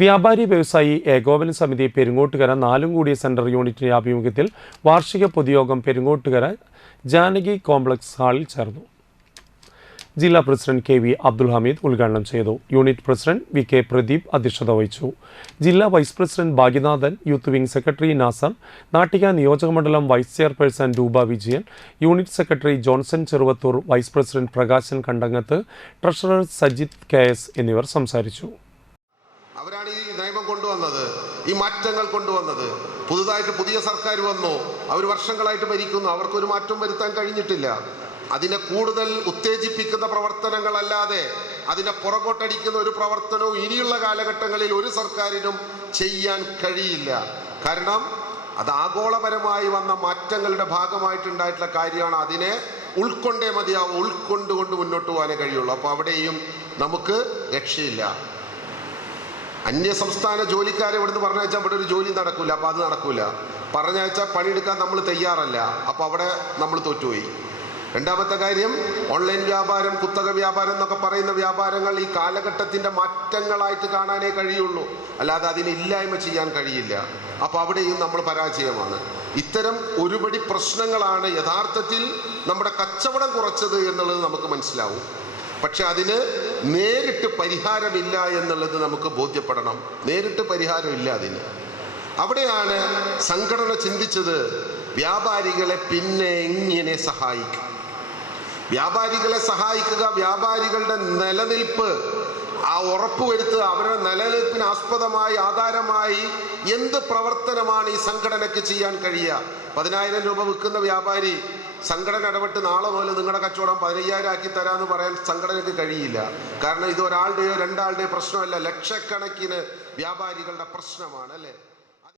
വ്യാപാരി വ്യവസായി ഏകോപന സമിതി പെരുങ്ങോട്ടുകര നാലും കൂടിയ സെന്റർ യൂണിറ്റിന്റെ ആഭിമുഖ്യത്തിൽ വാർഷിക പൊതുയോഗം പെരുങ്ങോട്ടുകര ജാനകി കോംപ്ലക്സ് ഹാളിൽ ചേർന്നു. ജില്ലാ president K V Abdul Hameed ഉദ്ഘാടനം ചെയ്തു. Unit president V K Pradeep അധ്യക്ഷത വഹിച്ചു. ജില്ലാ vice president Bhagyanathan youth wing secretary Nasar Nattika നിയോജകമണ്ഡലം vice chairperson Roopa Vijayan unit secretary Johnson Cheruvathur vice president Prakashan Kandangath treasurer Sajith K എന്നിവർ സംസാരിച്ചു. അവരാണ് ഈ നിയമം കൊണ്ടുവന്നത് ഈ മാറ്റങ്ങൾ കൊണ്ടുവന്നത്. പുതുതായിട്ട് പുതിയ സർക്കാർ വന്നു അവർ വർഷങ്ങളായിട്ട് ഭരിക്കുന്നു അവർക്കൊരു മാറ്റം വരുത്താൻ കഴിഞ്ഞിട്ടില്ല. അതിനെ കൂടുതൽ ഉത്തേജിപ്പിക്കുന്ന പ്രവർത്തനങ്ങളല്ലാതെ അതിനെ പുറകോട്ടടിക്കുന്ന ഒരു പ്രവർത്തനവും ഇനിയുള്ള കാലഘട്ടങ്ങളിൽ ഒരു സർക്കാരിനും ചെയ്യാൻ കഴിയില്ല. കാരണം അത് ആഗോളപരമായി വന്ന മാറ്റങ്ങളുടെ ഭാഗമായിട്ടുണ്ടായിട്ടുള്ള കാര്യമാണ്. അതിനെ ഉൾക്കൊണ്ടേ മതിയാവും ഉൾക്കൊണ്ടുകൊണ്ട് മുന്നോട്ട് പോകാനേ കഴിയുള്ളൂ. അപ്പോൾ അവിടെയും നമുക്ക് രക്ഷയില്ല. അന്യ സംസ്ഥാന ജോലിക്കാരെ ഇവിടുന്ന് പറഞ്ഞയച്ചാൽ ഇവിടെ ഒരു ജോലി നടക്കില്ല അപ്പോൾ അത് നടക്കൂല. പറഞ്ഞയച്ചാൽ പണിയെടുക്കാൻ നമ്മൾ തയ്യാറല്ല അപ്പോൾ അവിടെ നമ്മൾ തോറ്റുപോയി. രണ്ടാമത്തെ കാര്യം ഓൺലൈൻ വ്യാപാരം കുത്തക വ്യാപാരം എന്നൊക്കെ പറയുന്ന വ്യാപാരങ്ങൾ ഈ കാലഘട്ടത്തിന്റെ മാറ്റങ്ങളായിട്ട് കാണാനേ കഴിയുള്ളൂ. അല്ലാതെ അതിന് ഇല്ലായ്മ ചെയ്യാൻ കഴിയില്ല. അപ്പോൾ അവിടെയും നമ്മൾ പരാജയമാണ്. ഇത്തരം ഒരുപടി പ്രശ്നങ്ങളാണ് യഥാർത്ഥത്തിൽ നമ്മുടെ കച്ചവടം കുറച്ചത് എന്നുള്ളത് നമുക്ക് മനസ്സിലാവും. പക്ഷെ അതിന് നേരിട്ട് പരിഹാരമില്ല എന്നുള്ളത് നമുക്ക് ബോധ്യപ്പെടണം. നേരിട്ട് പരിഹാരമില്ല അതിന്. അവിടെയാണ് സംഘടന ചിന്തിച്ചത് വ്യാപാരികളെ പിന്നെ എങ്ങനെ സഹായിക്കും? വ്യാപാരികളെ സഹായിക്കുക വ്യാപാരികളുടെ നിലനിൽപ്പ് ആ ഉറപ്പുവരുത്തുക അവരുടെ നിലനിൽപ്പിന് ആസ്പദമായി ആധാരമായി എന്ത് പ്രവർത്തനമാണ് ഈ സംഘടനയ്ക്ക് ചെയ്യാൻ കഴിയുക? പതിനായിരം രൂപ വിൽക്കുന്ന വ്യാപാരി സംഘടന ഇടപെട്ട് നാളെ മുതൽ നിങ്ങളുടെ കച്ചവടം പതിനയ്യായിരം ആക്കി തരാമെന്ന് പറയാൻ സംഘടനയ്ക്ക് കഴിയില്ല. കാരണം ഇത് ഒരാളുടെയോ രണ്ടാളുടെയോ പ്രശ്നമല്ല. ലക്ഷക്കണക്കിന് വ്യാപാരികളുടെ പ്രശ്നമാണ് അല്ലേ?